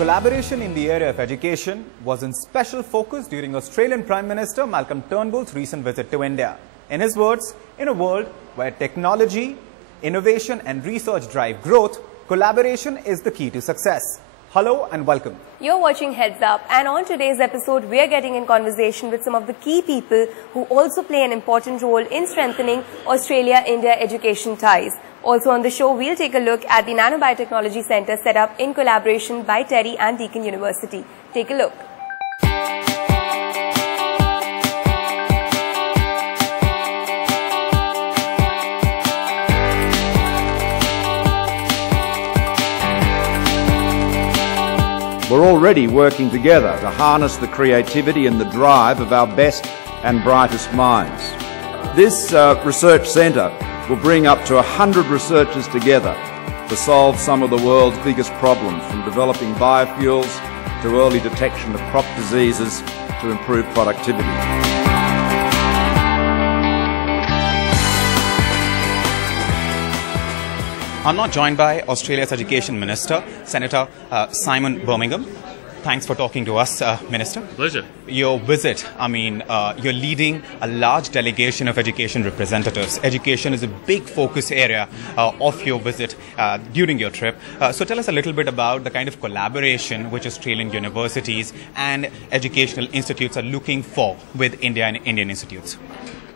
Collaboration in the area of education was in special focus during Australian Prime Minister Malcolm Turnbull's recent visit to India. In his words, in a world where technology, innovation and research drive growth, collaboration is the key to success. Hello and welcome. You're watching Heads Up, and on today's episode, we're getting in conversation with some of the key people who also play an important role in strengthening Australia-India education ties. Also on the show, we'll take a look at the Nano-Biotechnology Centre set up in collaboration by TERI and Deakin University. Take a look. We're already working together to harness the creativity and the drive of our best and brightest minds. This research centre will bring up to 100 researchers together to solve some of the world's biggest problems, from developing biofuels to early detection of crop diseases to improve productivity. I'm now joined by Australia's Education Minister, Senator Simon Birmingham. Thanks for talking to us, Minister. Pleasure. Your visit, you're leading a large delegation of education representatives. Education is a big focus area of your visit during your trip. So tell us a little bit about the kind of collaboration which Australian universities and educational institutes are looking for with India and Indian institutes.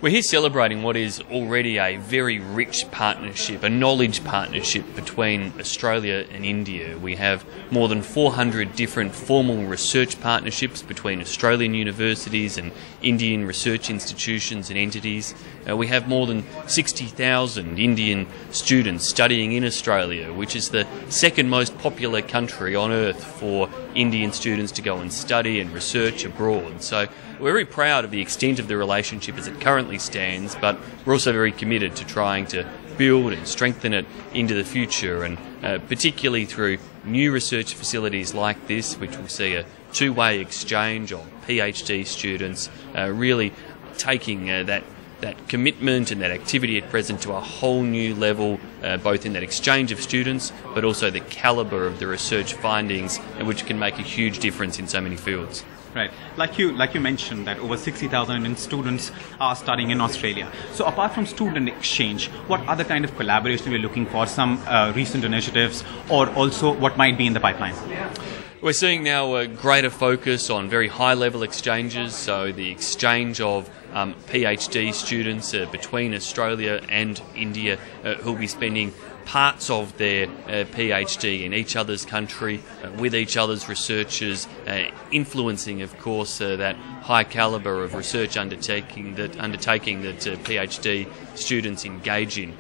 We're here celebrating what is already a very rich partnership, a knowledge partnership between Australia and India. We have more than 400 different formal research partnerships between Australian universities and Indian research institutions and entities. We have more than 60,000 Indian students studying in Australia, which is the second most popular country on earth for Indian students to go and study and research abroad. So we're very proud of the extent of the relationship as it currently stands, but we're also very committed to trying to build and strengthen it into the future, and particularly through new research facilities like this, which will see a two-way exchange of Ph.D. students, really taking that commitment and that activity at present to a whole new level, both in that exchange of students, but also the calibre of the research findings, which can make a huge difference in so many fields. Right. Like you mentioned that over 60,000 Indian students are studying in Australia. So apart from student exchange, what other kind of collaboration we're looking for, some recent initiatives, or also what might be in the pipeline? We're seeing now a greater focus on very high-level exchanges, so the exchange of PhD students between Australia and India who will be spending parts of their PhD in each other's country, with each other's researchers, influencing, of course, that high calibre of research undertaking that PhD students engage in.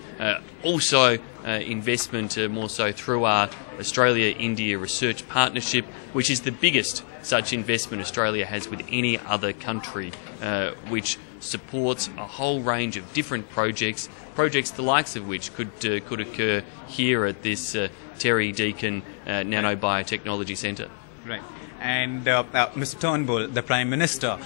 Also, investment more so through our Australia-India Research Partnership, which is the biggest such investment Australia has with any other country, which supports a whole range of different projects the likes of which could occur here at this TERI Deakin Nano-Biotechnology Centre. Right. And Mr. Turnbull, the Prime Minister,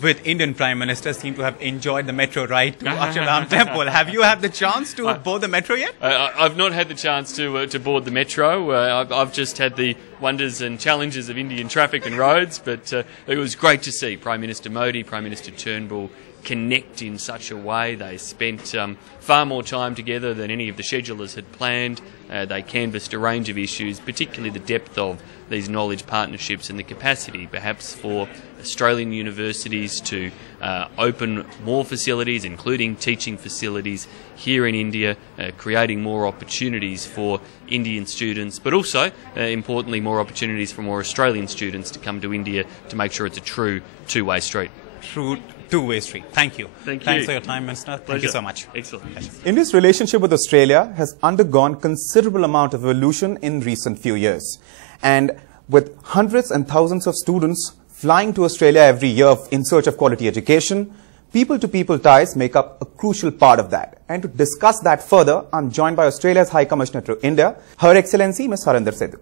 with Indian Prime Minister, seem to have enjoyed the metro ride to Aksharam Temple. Have you had the chance to board the metro yet? I've not had the chance to board the metro. I've just had the wonders and challenges of Indian traffic and roads, but it was great to see Prime Minister Modi, Prime Minister Turnbull connect in such a way. They spent far more time together than any of the schedulers had planned. They canvassed a range of issues, particularly the depth of these knowledge partnerships and the capacity perhaps for Australian universities to open more facilities, including teaching facilities here in India, creating more opportunities for Indian students, but also, importantly, more opportunities for more Australian students to come to India to make sure it's a true two-way street. True two-way street. Thank you. Thanks for your time, Minister. Thank you so much. Excellent. India's relationship with Australia has undergone considerable amount of evolution in recent few years. And with hundreds and thousands of students flying to Australia every year in search of quality education, people-to-people ties make up a crucial part of that. And to discuss that further, I'm joined by Australia's High Commissioner to India, Her Excellency Ms. Harinder Sidhu.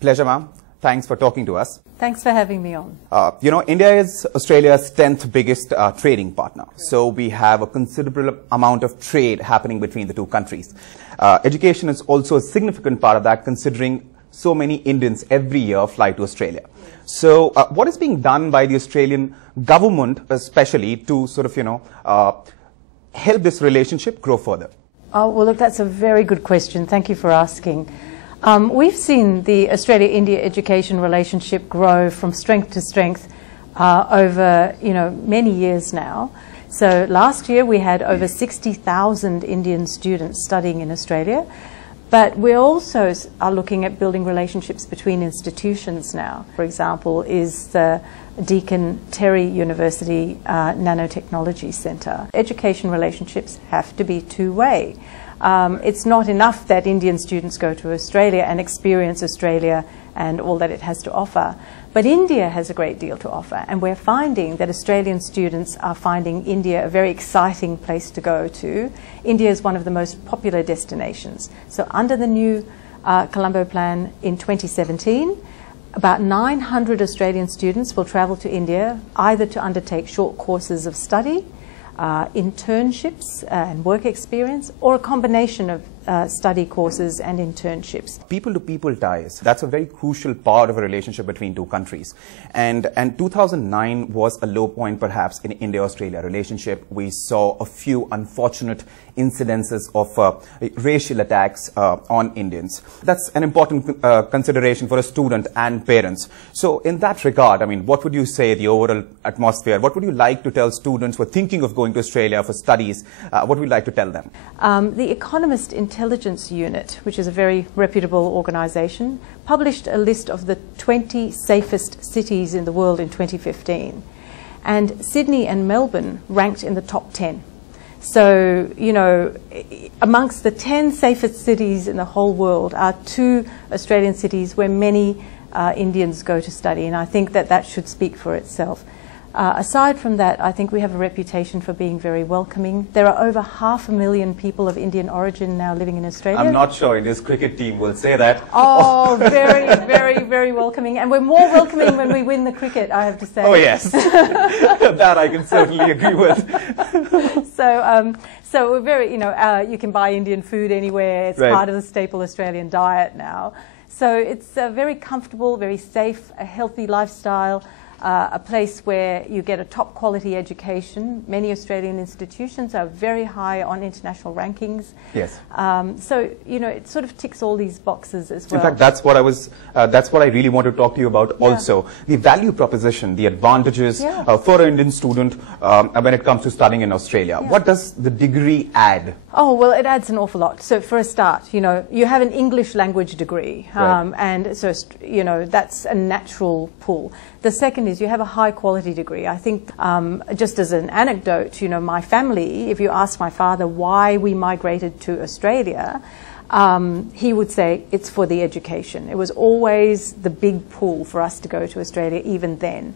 Pleasure, ma'am. Thanks for talking to us. Thanks for having me on. India is Australia's 10th biggest trading partner. So we have a considerable amount of trade happening between the two countries. Education is also a significant part of that, considering so many Indians every year fly to Australia. So what is being done by the Australian government, especially to sort of, help this relationship grow further? Oh, well, look, that's a very good question. Thank you for asking. We've seen the Australia-India education relationship grow from strength to strength over, many years now. So last year we had over 60,000 Indian students studying in Australia. But we also are looking at building relationships between institutions now. For example, is the Deakin TERI University Nanotechnology Centre. Education relationships have to be two-way. It's not enough that Indian students go to Australia and experience Australia and all that it has to offer. But India has a great deal to offer, and we're finding that Australian students are finding India a very exciting place to go to. India is one of the most popular destinations. So under the new Colombo Plan in 2017, about 900 Australian students will travel to India either to undertake short courses of study, internships and work experience, or a combination of study courses and internships. People-to-people ties, that's a very crucial part of a relationship between two countries. And 2009 was a low point perhaps in India-Australia relationship. We saw a few unfortunate incidences of racial attacks on Indians. That's an important consideration for a student and parents. So in that regard, I mean, what would you say the overall atmosphere? What would you like to tell students who are thinking of going to Australia for studies? What would you like to tell them? The Economist Intelligence Unit, which is a very reputable organisation, published a list of the 20 safest cities in the world in 2015. And Sydney and Melbourne ranked in the top 10. So, amongst the 10 safest cities in the whole world are 2 Australian cities where many Indians go to study, and I think that that should speak for itself. Aside from that, I think we have a reputation for being very welcoming. There are over 500,000 people of Indian origin now living in Australia. I'm not sure India's cricket team will say that. Oh, very, very, very welcoming. And we're more welcoming when we win the cricket, I have to say. Oh, yes. That I can certainly agree with. So we're very, you can buy Indian food anywhere. It's part of the staple Australian diet now. So it's very comfortable, very safe, a healthy lifestyle. A place where you get a top quality education. Many Australian institutions are very high on international rankings. Yes. So, it sort of ticks all these boxes as well. In fact, that's what I really want to talk to you about also. The value proposition, the advantages for an Indian student when it comes to studying in Australia. What does the degree add? Oh, well, it adds an awful lot. So for a start, you have an English language degree, and so, that's a natural pull. The second is you have a high quality degree. I think just as an anecdote, my family, if you ask my father why we migrated to Australia, he would say it's for the education. It was always the big pull for us to go to Australia even then.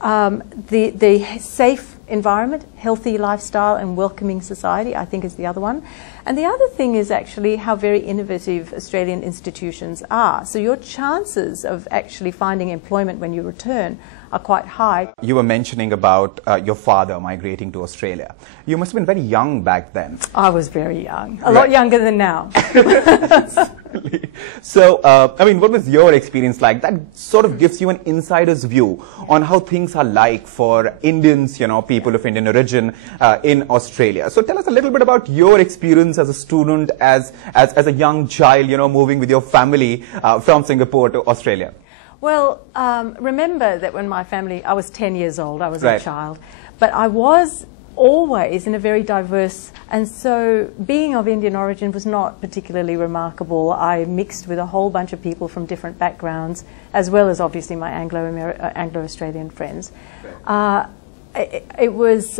The safe environment, healthy lifestyle and welcoming society, I think is the other one. And the other thing is actually how very innovative Australian institutions are. So your chances of actually finding employment when you return are quite high. You were mentioning about your father migrating to Australia. You must have been very young back then. I was very young, a lot younger than now. So, what was your experience like? That sort of gives you an insider's view on how things are like for Indians, people of Indian origin in Australia. So tell us a little bit about your experience as a student, as a young child, moving with your family from Singapore to Australia. Well, remember that when I was 10 years old, I was a child, but I was always in a very diverse, and so being of Indian origin was not particularly remarkable. I mixed with a whole bunch of people from different backgrounds, as well as obviously my Anglo-Australian friends. It was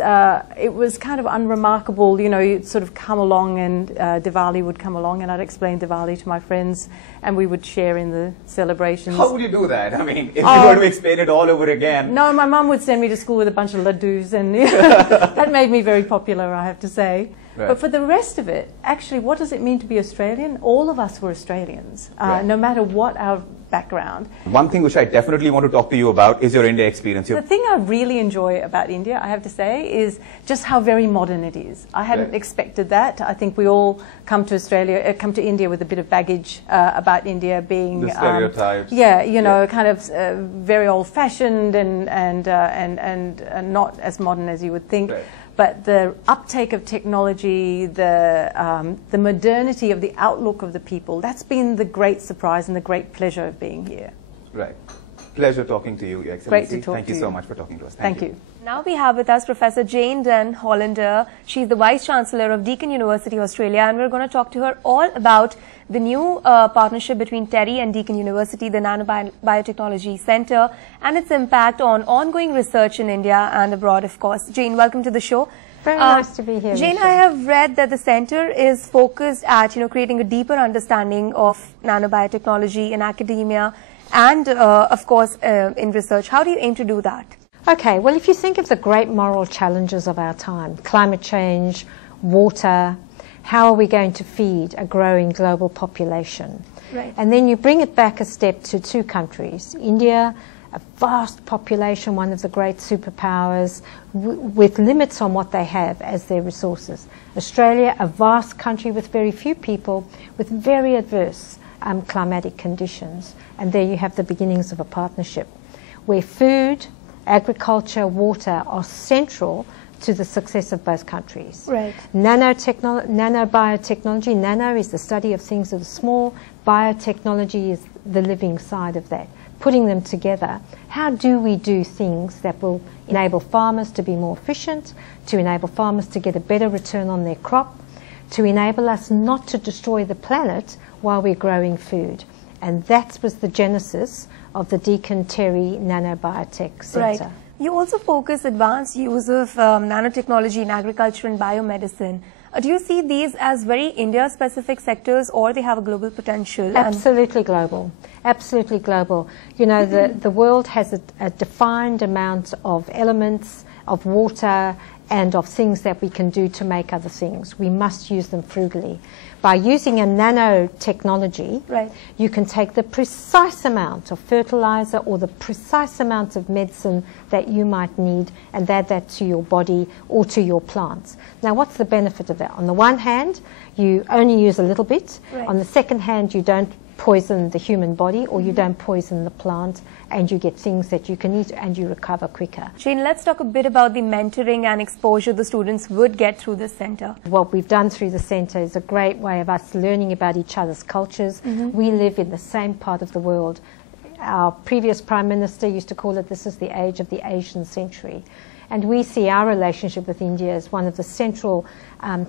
kind of unremarkable, you'd sort of come along and Diwali would come along and I'd explain Diwali to my friends and we would share in the celebrations. How would you do that? I mean, if you were to explain it all over again. No, my mum would send me to school with a bunch of laddus and that made me very popular, I have to say. Right. But for the rest of it, actually, what does it mean to be Australian? All of us were Australians, no matter what our background. One thing which I definitely want to talk to you about is your India experience. The thing I really enjoy about India, I have to say, is just how very modern it is. I hadn't expected that. I think we all come to Australia, come to India with a bit of baggage about India being the stereotypes. Kind of very old-fashioned and not as modern as you would think. Right. But the uptake of technology, the modernity of the outlook of the people, that's been the great surprise and the great pleasure of being here. Right. Pleasure talking to you, Your Excellency. Great to talk to you. Thank you so much for talking to us. Thank you. Now we have with us Professor Jane Den Hollander. She's the Vice Chancellor of Deakin University, Australia, and we're going to talk to her all about the new partnership between TERI and Deakin University, the Nano-Biotechnology Centre, and its impact on ongoing research in India and abroad, of course. Jane, welcome to the show. Very nice to be here. Jane, Michelle. I have read that the centre is focused at creating a deeper understanding of nanobiotechnology in academia and, of course, in research. How do you aim to do that? Okay, well, if you think of the great moral challenges of our time, climate change, water, how are we going to feed a growing global population? Right. And then you bring it back a step to two countries, India, a vast population, one of the great superpowers, with limits on what they have as their resources. Australia, a vast country with very few people, with very adverse climatic conditions. And there you have the beginnings of a partnership where food, agriculture, water are central to the success of both countries. Right. Nano-biotechnology, nano is the study of things that are small, biotechnology is the living side of that. Putting them together, how do we do things that will enable farmers to be more efficient, to enable farmers to get a better return on their crop, to enable us not to destroy the planet while we're growing food? And that was the genesis of the Deakin TERI Nano-Biotech Centre. Right. You also focus advanced use of nanotechnology in agriculture and biomedicine. Do you see these as very India-specific sectors, or they have a global potential? Absolutely global. Absolutely global. You know, the world has a defined amount of elements, of water, and of things that we can do to make other things. We must use them frugally. By using a nanotechnology, right, you can take the precise amount of fertilizer or the precise amount of medicine that you might need and add that to your body or to your plants. Now, what's the benefit of that? On the one hand, you only use a little bit. Right. On the second hand, you don't poison the human body, or you don't poison the plant, and you get things that you can eat and you recover quicker. Jane, let's talk a bit about the mentoring and exposure the students would get through this centre. What we've done through the centre is a great way of us learning about each other's cultures. We live in the same part of the world. Our previous Prime Minister used to call it, this is the age of the Asian century. And we see our relationship with India as one of the central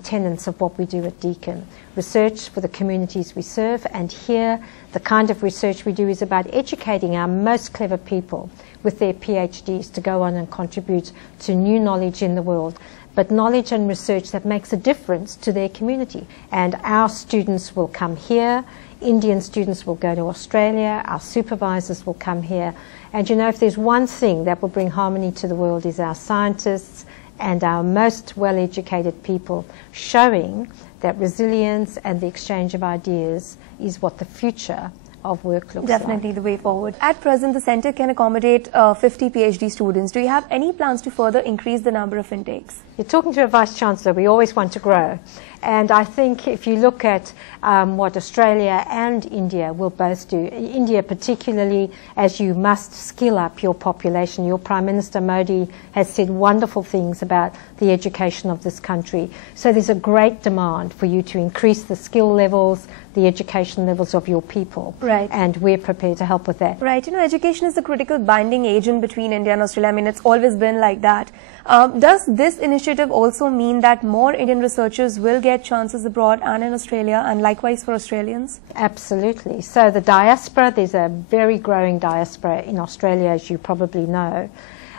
tenets of what we do at Deakin. Research for the communities we serve, and here the kind of research we do is about educating our most clever people with their Ph.Ds to go on and contribute to new knowledge in the world, but knowledge and research that makes a difference to their community. And our students will come here, Indian students will go to Australia, our supervisors will come here. And you know, if there's one thing that will bring harmony to the world is our scientists and our most well-educated people showing that resilience and the exchange of ideas is what the future of work looks Definitely like. the way forward. At present, the centre can accommodate 50 PhD students. Do you have any plans to further increase the number of intakes? You're talking to a Vice-Chancellor. We always want to grow. And I think if you look at what Australia and India will both do, India particularly, as you must skill up your population. Your Prime Minister Modi has said wonderful things about the education of this country. So there's a great demand for you to increase the skill levels, the education levels of your people. Right. And we're prepared to help with that. Right. You know, education is the critical binding agent between India and Australia. I mean, it's always been like that. Does this initiative also mean that more Indian researchers will get chances abroad and in Australia, and likewise for Australians? Absolutely. So the diaspora, there's a very growing diaspora in Australia, as you probably know.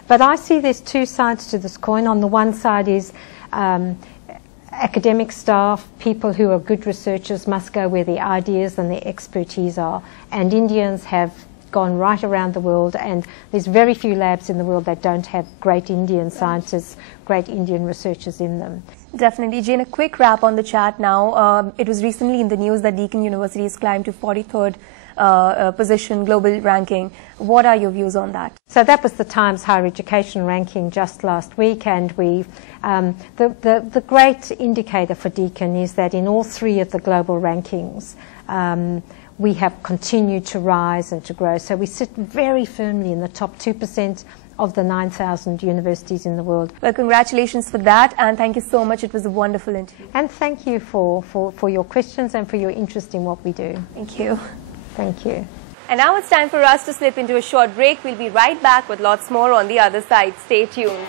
But I see there's two sides to this coin. On the one side is academic staff, people who are good researchers must go where the ideas and the expertise are. And Indians have gone right around the world, and there's very few labs in the world that don't have great Indian scientists, great Indian researchers in them. Definitely. Jane, a quick wrap on the chat now. It was recently in the news that Deakin University has climbed to 43rd position, global ranking. What are your views on that? So that was the Times Higher Education ranking just last week, and we the great indicator for Deakin is that in all three of the global rankings, we have continued to rise and to grow. So we sit very firmly in the top 2% of the 9,000 universities in the world. Well, congratulations for that, and thank you so much. It was a wonderful interview. And thank you for your questions and for your interest in what we do. Thank you. Thank you. And now it's time for us to slip into a short break. We'll be right back with lots more on the other side. Stay tuned.